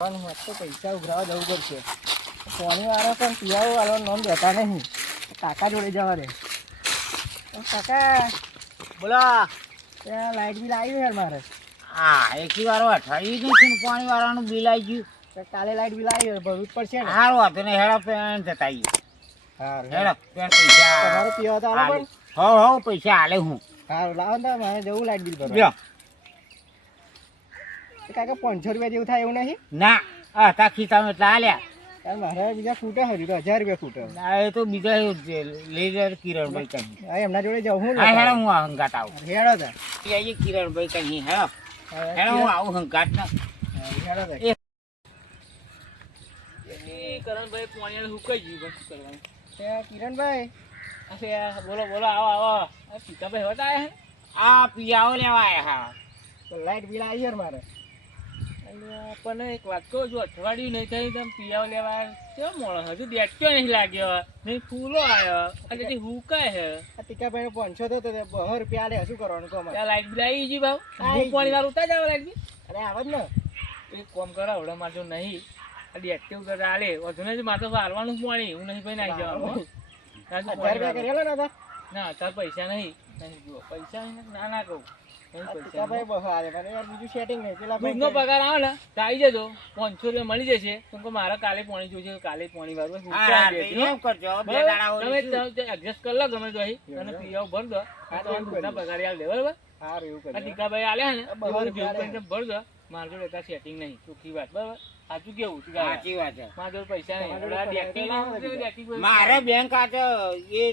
પણ તો પૈસા ઉઘરાવા જવું પડશે. પાણીવાળા પણ પીવાઓ વાળા નામ દેતા નહીં. કાકા જોડે જવા દે. કાકા બોલો. ત્યાં લાઇટ બિલ આવ્યું યાર મારે. હા, એકી વાર અઠાવી ગયું છે ને પાણી વાળાનું બિલ આવી ગયું. તો કાલે લાઇટ બિલ આવ્યું ભરવું જ પડશે ને. સારું વાંધો નહીં, હેડો પેન જતા આવીએ. સારું હેડો પેન પૈસા તમારે પીવા તો આલો પણ. હો પૈસા હાલે હું. સારું લાવો ને મારે જવું લાઇટ બિલ ભરવા. લ્યો. કાકા 500 રૂપિયા જેવું થાય એવું નહીં? ના, આ તા ખીચામાં એટલા હાલ્યા. યાર મારે બીજા ફૂટે હજુ તો 1000 રૂપિયા ફૂટે. ના, એ તો બીજા લેઝર કિરણભાઈ કહી. હા એમના જોડે જાઉં હું. હા હેડો હું હંગાટ આવું. હેડો તા. આવીએ કિરણભાઈ કહી. હેડો હેડો હું આવું હંગાટ ના. હેડો તા. કરણભાઈ પોણી હુકાઈ ગયું બસ કરવાનું. કિરણભાઈ બોલો બોલો આવો પિતાભાઈ હોતા હે આ પિયાઓ લેવા આવ્યા. હા, તો લાઇટ બિલ આવી યાર મારે. પણ એક વાત કહું, જો અઠવાડિયું નહીં થઈ તમે પિયાઓ લેવા કેવો મોડો હજુ બેઠ્યો નહીં લાગ્યો નહીં ફૂલો આવ્યો અને હુકાય હે. આ ટીકાભાઈ 500 તો 200 રૂપિયા આલે શું કરવાનું કહો? ત્યાં લાઈટ બિલ આવી ગઈ ભાવ આવી પાણી વાળું ઉતા જાવ લાઈટ બિલ. અરે આવો જ ને. એક કોમ કરો આવડે મારજો નહીં આ બેઠ્યું કરે આલે વધુ નહીં મારે તો વારવાનું જ પાણી હું નહીં ભાઈ નાખી જવાનું. 1000 રૂપિયા કરેલો ને હતા. ના અત્યારે પૈસા નહીં જુઓ પૈસા ના ના કહું ટીકાભાઈ બહુ હાલે મને યાર બીજું સેટિંગ નહીં. પેલા દૂધનો પગાર આવે ને તો આવી જજો 500 રૂપિયા મળી જશે. કેમ કે મારે કાલે પાણી જોઈશે, કાલે પાણી વાળું એમ કરજો. બે દાડા હોય તમે એડજસ્ટ કરી લો ગમે તો અહીં અને પીવા ભર દો. આ તો દૂધના પગાર આલ દે બરાબર. સારું એવું આ કરે. ટીકાભાઈ આલ્યા ને બરાબર, ભેગું કરીને ભર દો. મારા જોડે અત્યારે સેટિંગ નહીં, ચોખ્ખી વાત બરાબર. સાચું કેવું સાચી વાત છે. મારા જોડે પૈસા નહીં. તમારા જોડે ડેકી નહીં. મારે બેંક આજે એ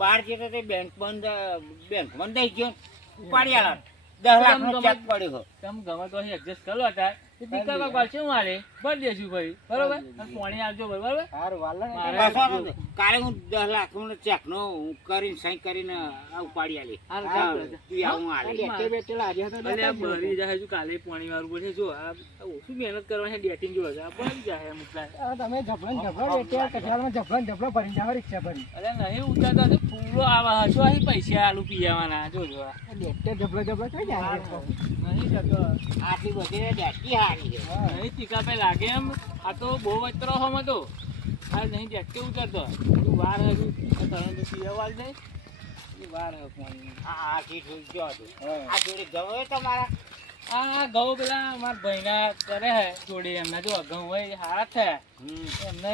બહાર જતો તે બેંક બંધ થઈ ગયો. ઉપાડી આલા 10 લાખનો ચેક પડ્યો. તમે ગમે તો અહીં એડજસ્ટ કરો અત્યારે ટીકાભાઈ પાસે હું મારે ભરી દેશું ભાઈ બરોબર. પાણી આવજો બરોબર. સારું વાલે ને. મારે કશો નથી. કાલે હું 10 લાખનો ચેક નો કરીને સહી કરીને આ ઉપાડી આલી. હું આલી. બેઠે બેઠે લાગ્યો હતો અરે આ ભરી જાય હજુ કાલે પાણી વાળું પડશે. જો આ ઓછું મહેનત કરવાની ડેટિંગ જો આ ભરી જાય એમ એટલા. તમે ઝપડન બેઠે કઠિયાલમાં ઝપડન ભરી જાવ રિક્ષા ભરી. અરે નહીં ઉતારતા તો ફૂલો આવા હજુ અહીં પૈસા આલુ પીવાના જોજો આ બેઠે ઝપડો થઈ જાય. નહીં જતો આટલી બધી ડેકી હારી છે. નહીં ટીકાભાઈ લાગે એમ. આ તો બહુ વતરો હમ હતો આ નહીં જેટકે ઉતરતો હજુ વાર હજુ તરત પીવા જાય વાર હે પાણી. આ ચીજ ગયો હતું. આ જોડે ગયો તમારા. આ ઘઉં પેલા મારા ભાઈના કરે હે જોડે એમના જો ઘઉં હોય હારા થયા એમને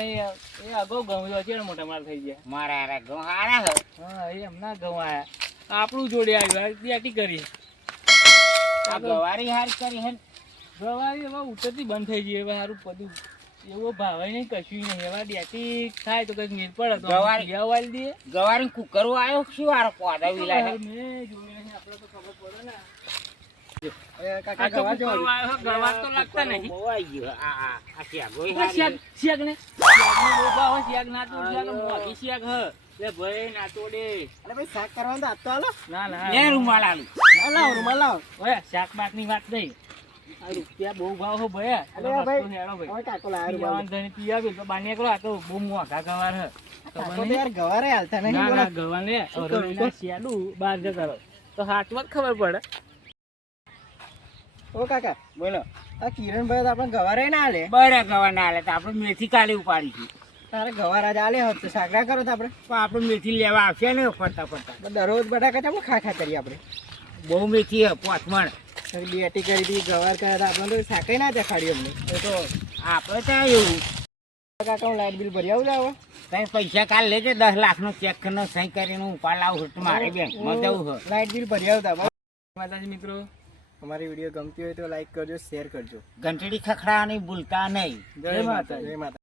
એ અગાઉ ઘઉં જો છે મોટા માર થઈ ગયા. મારા હારા ઘઉં હારા હે. હા એ એમના ઘઉં આયા આપણું જોડે આવ્યું ત્યાંથી કરી આ ગવારી હારી કરી હે. ગવારી હવે ઉતરતી બંધ થઈ ગઈ. હવે સારું બધું એવો ભાવાય નહીં કશું નહીં. હવે ડેટી થાય તો કઈક નીર પડે તો ગવારી વાળી દઈએ. ગવારી કુકરો આવ્યો શું વારો પોદા વિલા હે. મેં જોયું નહીં આપણે તો ખબર પડે ને. કાકા આ તો ગવા જેવો. કુકરો આવ્યો ગવાર તો લાગતા નહીં. બહુ આવી ગયો. આ ત્યાં ગોઈ શિયાગ હારી. શિયાગ ને શિયાગ બાવા શિયાગ ના તોડ મોગી શિયાગ હ લે ભાઈ ના તોડે. અરે ભાઈ શાક કરવાનું તો આજ તો હાલો. ના ના ને રૂમાલ આલું. લાવ રૂમાલ લાવ. ઓય શાક બાક ની વાત નહીં. આ રૂપિયા બહુ ભાવ હો ભયા. અરે ભાઈ હેડો ભાઈ હવે કાકો લાવ્યો રૂમાલ. પીવાનું ધણી પીવાવી તો બાને કરો. આ તો બહુ મોંઘા ગવાર હ. કાકો તો યાર ગવારે હાલતા નહીં. ના બોલો. ના ગવાર ને અરણીના શિયાળું બહાર જતા રહો તો હાથમાં જ ખબર પડે. ઓ કાકા બોલો. આ કિરણભાઈ તો આપણે ગવારે ના હાલે. બરે ગવાર ના હાલે તો આપણે મેથી કાલે ઉપાડી હતી. તારે ગવાર આજ હાલે હોત તો સાગરા કરો તો આપણે. પણ આપણે મેથી લેવા આવશે ને ફરતા ફરતા. દરરોજ બટાકા ચાલો ખા કરીએ આપણે. બહુ મેથી હે પોચમણ. બેટી કરી હતી ગવાર કર્યા હતા આપણે તો શાકે ના દેખાડ્યું અમને. એ તો આપણે તો એવું. કાકા હું લાઇટ બિલ ભરી આવું લાવો. તમે પૈસા કાલ લેજે 10 લાખનો ચેક નો સહી કરીને ઉપાડ લાવું છું. મારે બેંકમાં જવું છે. લાઇટ બિલ ભરી આવતા. માતાજી મિત્રો અમારી વિડીયો ગમતી હોય તો લાઈક કરજો, શેર કરજો. ઘંટડી ખખડાવવાની ભૂલતા નહીં. જય માતા. જય માતા.